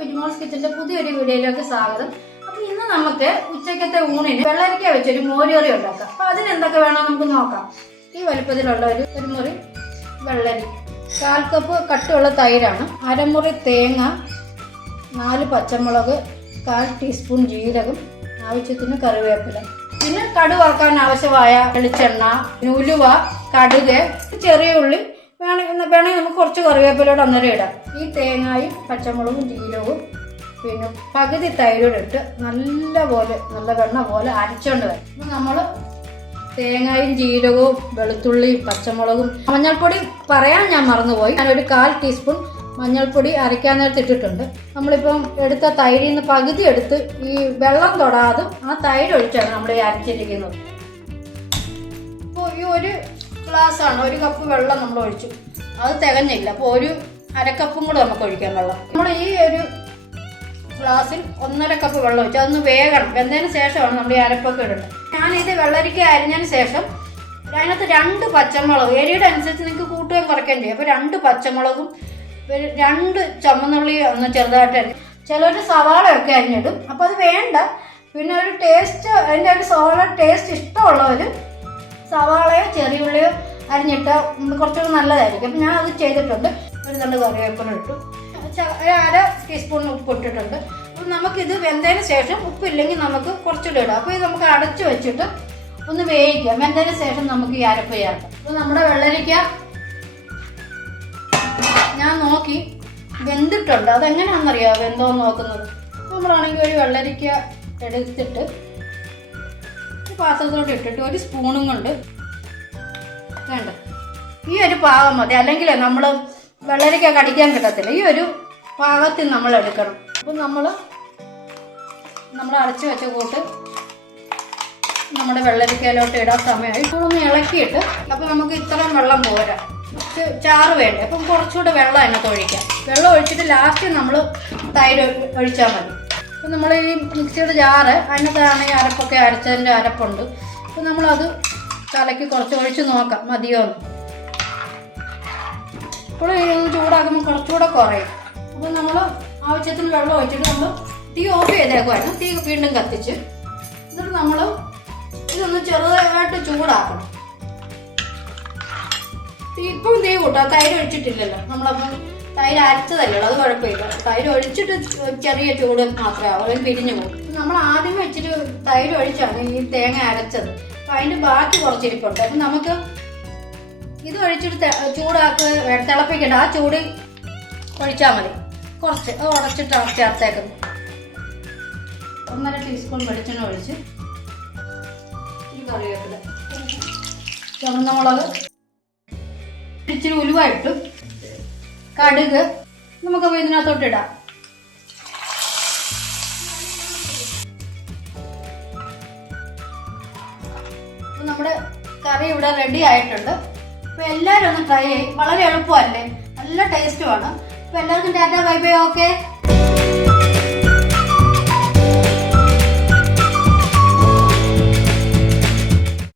ബിജ്മോൾസ് കിച്ചന്റെ പുതിയൊരു വീഡിയോയിലേക്ക് സ്വാഗതം. അപ്പൊ ഇന്ന് നമുക്ക് ഉച്ചക്കത്തെ ഊണിന് വെള്ളരിക്ക വെച്ചൊരു മോരുകറി ഉണ്ടാക്കാം. അപ്പൊ അതിനെന്തൊക്കെ വേണോ നമുക്ക് നോക്കാം. ഈ വലുപ്പത്തിലുള്ള ഒരു ഒരു മുറി വെള്ളരി. കാൽ കപ്പ് കട്ടിയുള്ള തൈരാണ്. അരമുറി തേങ്ങ നാല് പച്ചമുളക് കാൽ ടീസ്പൂൺ ജീരകം ആവശ്യത്തിന് കറിവേപ്പില. പിന്നെ കടു വറക്കാൻ ആവശ്യമായ വെളിച്ചെണ്ണ ഉലുവ കടുക് ചെറിയ ഉള്ളി വേണമെങ്കിൽ വേണമെങ്കിൽ നമുക്ക് കുറച്ച് കറിവേപ്പിലൂടെ അന്നേരം ഇടാം. ഈ തേങ്ങയും പച്ചമുളകും ജീരകവും പിന്നെ പകുതി തൈരോട് ഇട്ട് നല്ല പോലെ നല്ല വെണ്ണ പോലെ അരച്ചോണ്ട് വരും അപ്പം നമ്മൾ തേങ്ങയും ജീരകവും വെളുത്തുള്ളിയും പച്ചമുളകും മഞ്ഞൾപ്പൊടി പറയാൻ ഞാൻ മറന്നുപോയി. ഞാനൊരു കാൽ ടീസ്പൂൺ മഞ്ഞൾപ്പൊടി അരയ്ക്കാൻ നേരത്ത് ഇട്ടിട്ടുണ്ട്. നമ്മളിപ്പം എടുത്ത തൈരിൽ നിന്ന് പകുതി എടുത്ത് ഈ വെള്ളം തൊടാതെ ആ തൈര് ഒഴിച്ചാണ് നമ്മൾ ഈ അരച്ചിരിക്കുന്നത്. അപ്പോൾ ഈ ഒരു ഗ്ലാസ് ആണ്. ഒരു കപ്പ് വെള്ളം നമ്മൾ ഒഴിച്ചു. അത് തികഞ്ഞില്ല. അപ്പോൾ ഒരു അരക്കപ്പും കൂടെ നമുക്ക് ഒഴിക്കാൻ വെള്ളം. നമ്മൾ ഈ ഒരു ഗ്ലാസ്സിൽ ഒന്നര കപ്പ് വെള്ളം ഒഴിച്ചു. അതൊന്ന് വേഗണം വെന്തതിന് ശേഷമാണ് നമ്മൾ ഈ അരപ്പൊക്കെ ഇടുന്നത് ഞാനിത് വെള്ളരിക്ക അരിഞ്ഞതിന് ശേഷം അതിനകത്ത് രണ്ട് പച്ചമുളക് എരിയുടെ അനുസരിച്ച് നിങ്ങൾക്ക് കൂട്ടുകയും കുറയ്ക്കുകയും ചെയ്യും. അപ്പോൾ രണ്ട് പച്ചമുളകും രണ്ട് ചുമന്നുള്ളി ഒന്ന് ചെറുതായിട്ട് അരിഞ്ഞു ചിലർ സവാളയൊക്കെ അരിഞ്ഞിടും. അപ്പോൾ അത് വേണ്ട. പിന്നെ ഒരു ടേസ്റ്റ് അതിന്റെ ഒരു സവാള ടേസ്റ്റ് ഇഷ്ടമുള്ളവർ സവാളയോ ചെറിയുള്ളിയോ അരിഞ്ഞിട്ട് കുറച്ചുകൂടി നല്ലതായിരിക്കും. അപ്പം ഞാൻ അത് ചെയ്തിട്ടുണ്ട്. ഒരു നല്ല കറിവേപ്പില ഇട്ടു. ഒരു അര ടീസ്പൂൺ ഉപ്പ് ഇട്ടിട്ടുണ്ട്. അപ്പം നമുക്കിത് വെന്തതിന് ശേഷം ഉപ്പില്ലെങ്കിൽ നമുക്ക് കുറച്ചുകൂടി ഇടാം. അപ്പോൾ ഇത് നമുക്ക് അടച്ചു വെച്ചിട്ട് ഒന്ന് വേവിക്കാം. വെന്തതിന് ശേഷം നമുക്ക് ഈ അരപ്പ് ചേർക്കാം. അപ്പോൾ നമ്മുടെ വെള്ളരിക്ക ഞാൻ നോക്കി വെന്തിട്ടുണ്ട്. അതെങ്ങനെയാണെന്നറിയാമോ വെന്തോ നോക്കുന്നത്. നമ്മളാണെങ്കിൽ ഒരു വെള്ളരിക്ക എടുത്തിട്ട് ഈ പാത്രത്തോട്ട് ഇട്ടിട്ട് ഒരു സ്പൂണും കൊണ്ട് വേണ്ട. ഈ ഒരു പാകം മതി. അല്ലെങ്കിൽ നമ്മൾ വെള്ളരിക്ക കടിക്കാൻ കിട്ടത്തില്ല. ഈ ഒരു പാകത്തിൽ നമ്മൾ എടുക്കണം. അപ്പം നമ്മൾ നമ്മൾ അടച്ചു വെച്ച കൂട്ട് നമ്മുടെ വെള്ളരിക്കയിലോട്ട് ഇടാൻ സമയമായി. ഇപ്പോൾ ഒന്ന് ഇളക്കിയിട്ട് അപ്പം നമുക്ക് ഇത്രയും വെള്ളം പോരാ. ചാറ് വേണ്ടേ? അപ്പം കുറച്ചുകൂടെ വെള്ളം അതിനകത്ത് ഒഴിക്കാം. വെള്ളം ഒഴിച്ചിട്ട് ലാസ്റ്റ് നമ്മൾ തൈര് ഒഴിച്ചാൽ മതി. അപ്പം നമ്മൾ ഈ മിക്സിയുടെ ജാറ് അതിനകത്താണ് ഈ അരപ്പൊക്കെ അരച്ചതിന്റെ അരപ്പുണ്ട്. അപ്പം നമ്മളത് തലയ്ക്ക് കുറച്ച് ഒഴിച്ച് നോക്കാം മതിയോ ഇപ്പോൾ ചൂടാക്കുമ്പോൾ കുറച്ചുകൂടെ കുറയും. അപ്പം നമ്മൾ ആവശ്യത്തിന് വെള്ളം ഒഴിച്ചിട്ട് നമ്മൾ തീ ഓഫ് ചെയ്തേക്കുമായിരുന്നു തീ വീണ്ടും കത്തിച്ച്. എന്നിട്ട് നമ്മൾ ഇതൊന്ന് ചെറുതായിട്ട് ചൂടാക്കണം. ഇപ്പം തീ കൂട്ടാം തൈര് ഒഴിച്ചിട്ടില്ലല്ലോ. നമ്മളപ്പം തൈര് അരച്ചതല്ലോ അത് കുഴപ്പമില്ല. തൈര് ഒഴിച്ചിട്ട് ചെറിയ ചൂട് മാത്രമേ അവരും പിരിഞ്ഞു പോകും. നമ്മൾ ആദ്യം വെച്ചിട്ട് തൈര് ഒഴിച്ചാണ് ഈ തേങ്ങ അരച്ചത്. അപ്പം അതിന്റെ ബാക്കി കുറച്ചിരിപ്പുണ്ട്. അപ്പം നമുക്ക് ഇത് ഒഴിച്ചിട്ട് ചൂടാക്ക തിളപ്പിക്കണ്ട ആ ചൂട് ഒഴിച്ചാൽ മതി. കുറച്ച് ഉടച്ചിട്ട് ചേർത്തേക്കുന്നു ഒന്നര ടീസ്പൂൺ വെളിച്ചെണ്ണ ഒഴിച്ച് ഈ കറിവേപ്പില. ചുവന്ന മുളക് ഇച്ചിരി ഉലുവ ഇട്ടു കടുക്. നമുക്ക് ഇതിനകത്തോട്ട് ഇടാം. നമ്മുടെ കറി ഇവിടെ റെഡി ആയിട്ടുണ്ട്. അപ്പൊ എല്ലാവരും ഒന്ന് ട്രൈ ചെയ്യും. വളരെ എളുപ്പമല്ലേ? നല്ല ടേസ്റ്റുമാണ് അപ്പൊ എല്ലാവർക്കും ടാറ്റ ബൈ ബൈ ഓക്കെ